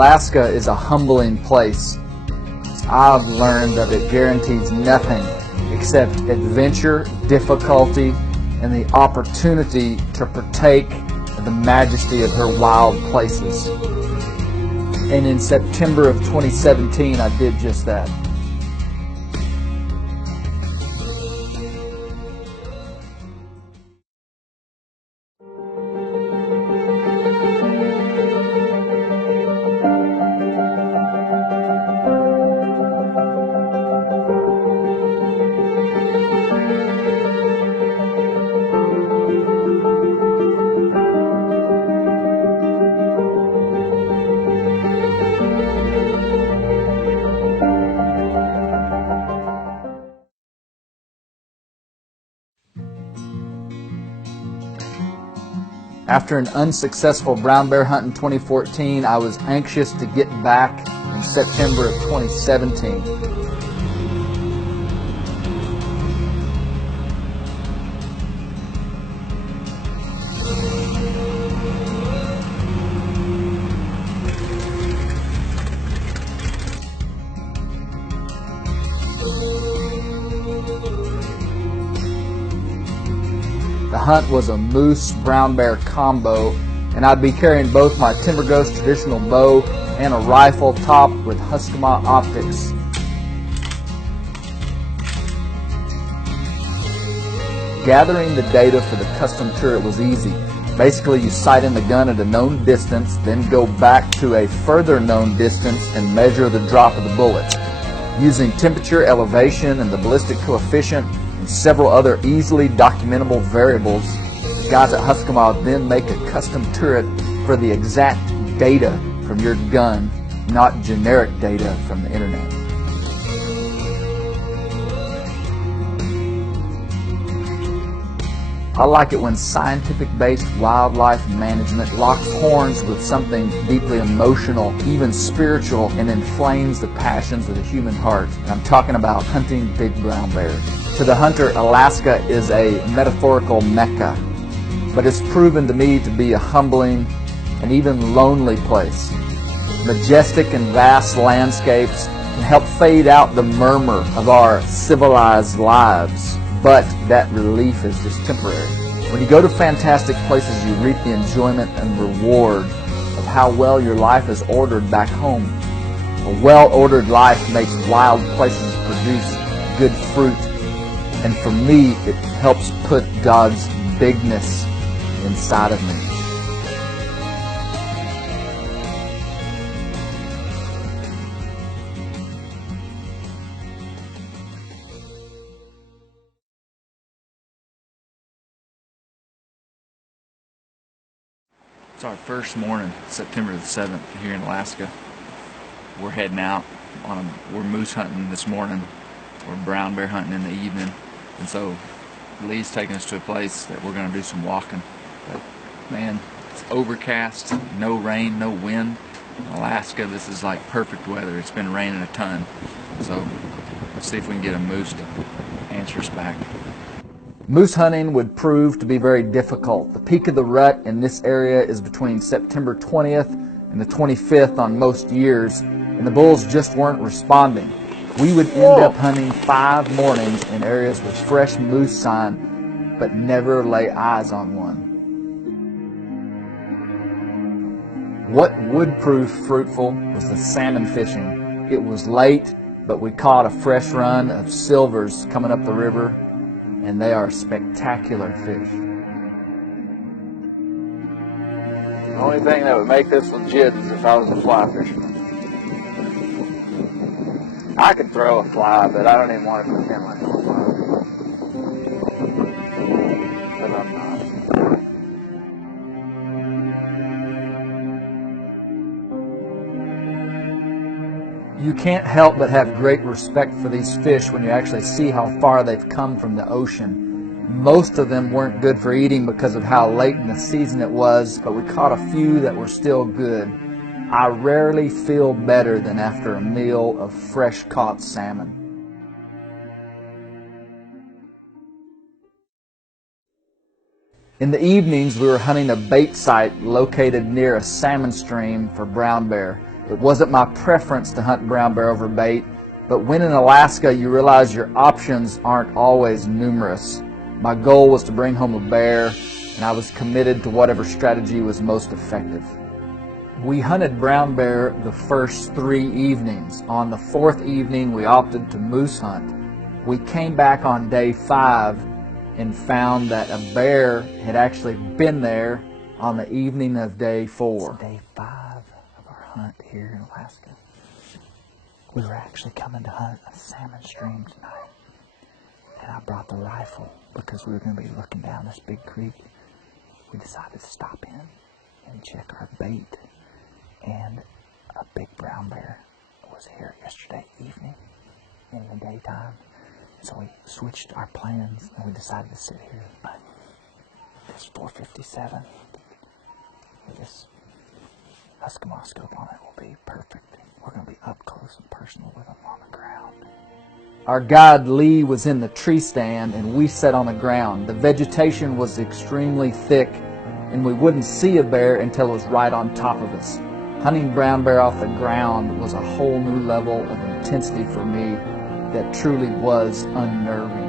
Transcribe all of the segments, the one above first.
Alaska is a humbling place. I've learned that it guarantees nothing except adventure, difficulty, and the opportunity to partake of the majesty of her wild places. And in September of 2017, I did just that. After an unsuccessful brown bear hunt in 2014, I was anxious to get back in September of 2017. The hunt was a moose brown bear combo, and I'd be carrying both my Timber Ghost traditional bow and a rifle topped with Husqvarna optics. Gathering the data for the custom turret was easy. Basically, you sight in the gun at a known distance, then go back to a further known distance and measure the drop of the bullet. Using temperature, elevation, and the ballistic coefficient, and several other easily documentable variables, the guys at Husqvarna then make a custom turret for the exact data from your gun, not generic data from the internet. I like it when scientific-based wildlife management locks horns with something deeply emotional, even spiritual, and inflames the passions of the human heart. I'm talking about hunting big brown bears. To the hunter, Alaska is a metaphorical mecca, but it's proven to me to be a humbling and even lonely place. Majestic and vast landscapes can help fade out the murmur of our civilized lives, but that relief is just temporary. When you go to fantastic places, you reap the enjoyment and reward of how well your life is ordered back home. A well-ordered life makes wild places produce good fruit, and for me, it helps put God's bigness inside of me. It's our first morning, September the 7th, here in Alaska. We're heading out we're moose hunting this morning. We're brown bear hunting in the evening. And so Lee's taking us to a place that we're going to do some walking. But man, it's overcast, no rain, no wind. In Alaska, this is like perfect weather. It's been raining a ton. So let's see if we can get a moose to answer us back. Moose hunting would prove to be very difficult. The peak of the rut in this area is between September 20th and the 25th on most years, and the bulls just weren't responding. We would end up hunting 5 mornings in areas with fresh moose sign, but never lay eyes on one. What would prove fruitful was the salmon fishing. It was late, but we caught a fresh run of silvers coming up the river, and they are spectacular fish. The only thing that would make this legit is if I was a fly fisherman. I could throw a fly, but I don't even want to pretend like I'm a fly. But I'm not. You can't help but have great respect for these fish when you actually see how far they've come from the ocean. Most of them weren't good for eating because of how late in the season it was, but we caught a few that were still good. I rarely feel better than after a meal of fresh caught salmon. In the evenings, we were hunting a bait site located near a salmon stream for brown bear. It wasn't my preference to hunt brown bear over bait, but when in Alaska, you realize your options aren't always numerous. My goal was to bring home a bear, and I was committed to whatever strategy was most effective. We hunted brown bear the first 3 evenings. On the 4th evening, we opted to moose hunt. We came back on day 5 and found that a bear had actually been there on the evening of day 4. It's day 5 of our hunt here in Alaska. We were actually coming to hunt a salmon stream tonight. And I brought the rifle because we were going to be looking down this big creek. We decided to stop in and check our bait. And a big brown bear was here yesterday evening in the daytime. So we switched our plans and we decided to sit here. This 457 with this Eskimo scope on it will be perfect. We're going to be up close and personal with them on the ground. Our guide Lee was in the tree stand and we sat on the ground. The vegetation was extremely thick and we wouldn't see a bear until it was right on top of us. Hunting brown bear off the ground was a whole new level of intensity for me that truly was unnerving.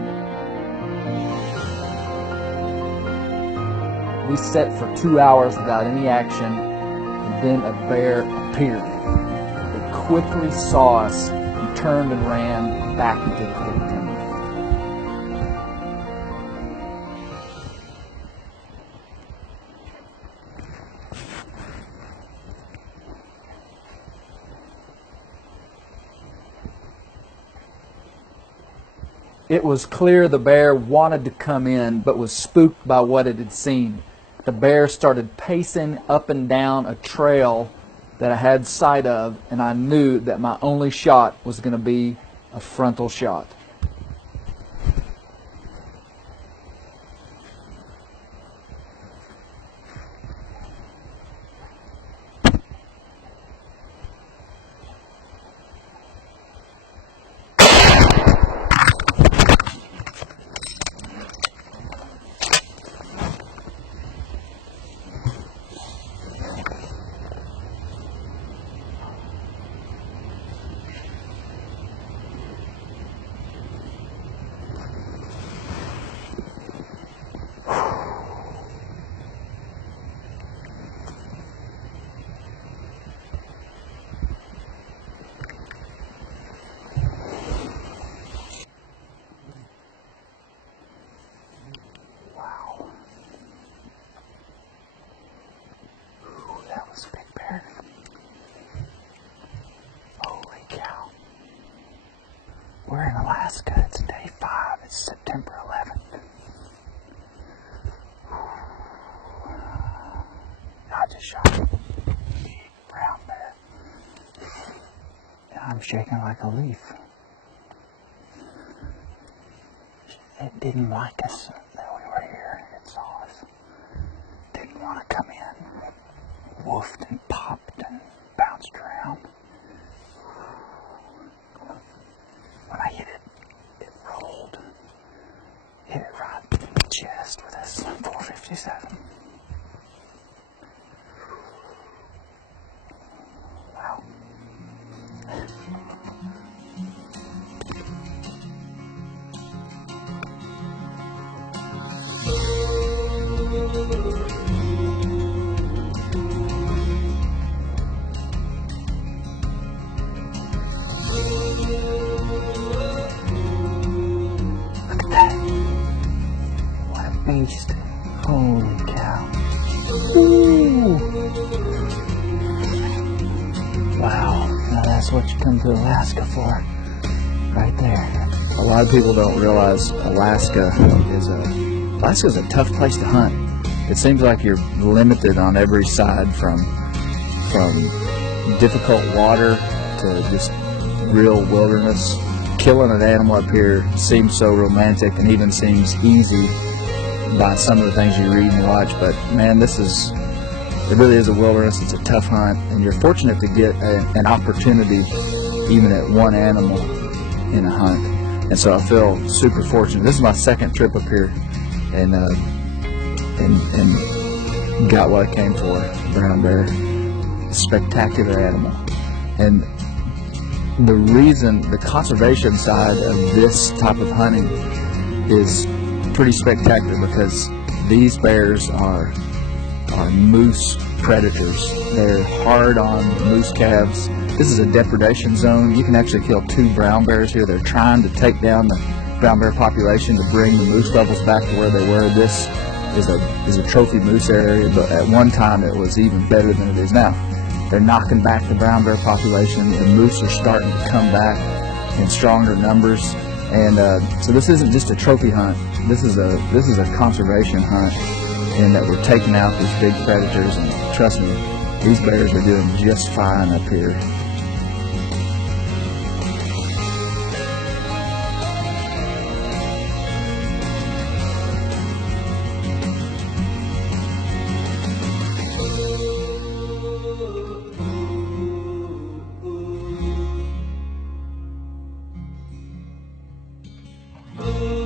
We sat for 2 hours without any action, and then a bear appeared. It quickly saw us and turned and ran back into the thick timber. It was clear the bear wanted to come in, but was spooked by what it had seen. The bear started pacing up and down a trail that I had sight of, and I knew that my only shot was going to be a frontal shot. That was a big bear. Holy cow. We're in Alaska. It's day 5. It's September 11th. I just shot a big brown bear. And I'm shaking like a leaf. It didn't like us that we were here. It saw us. Didn't want to come in. Woofed and popped and bounced around. When I hit it, it rolled. Hit it right in the chest with this 457. Wow. Beast. Holy cow. Ooh. Wow. Now that's what you come to Alaska for. Right there. A lot of people don't realize Alaska is a tough place to hunt. It seems like you're limited on every side from difficult water to just real wilderness. Killing an animal up here seems so romantic and even seems easy by some of the things you read and watch, but man, it really is a wilderness. It's a tough hunt, and you're fortunate to get an opportunity even at one animal in a hunt. And so I feel super fortunate. This is my second trip up here, and got what I came for. Brown bear, spectacular animal. And the conservation side of this type of hunting is pretty spectacular, because these bears are moose predators. They're hard on moose calves. This is a depredation zone. You can actually kill 2 brown bears here. They're trying to take down the brown bear population to bring the moose levels back to where they were. This is a trophy moose area, but at one time it was even better than it is now. They're knocking back the brown bear population. The moose are starting to come back in stronger numbers, and so this isn't just a trophy hunt. This is a conservation hunt, in that we're taking out these big predators. And trust me, these bears are doing just fine up here. Oh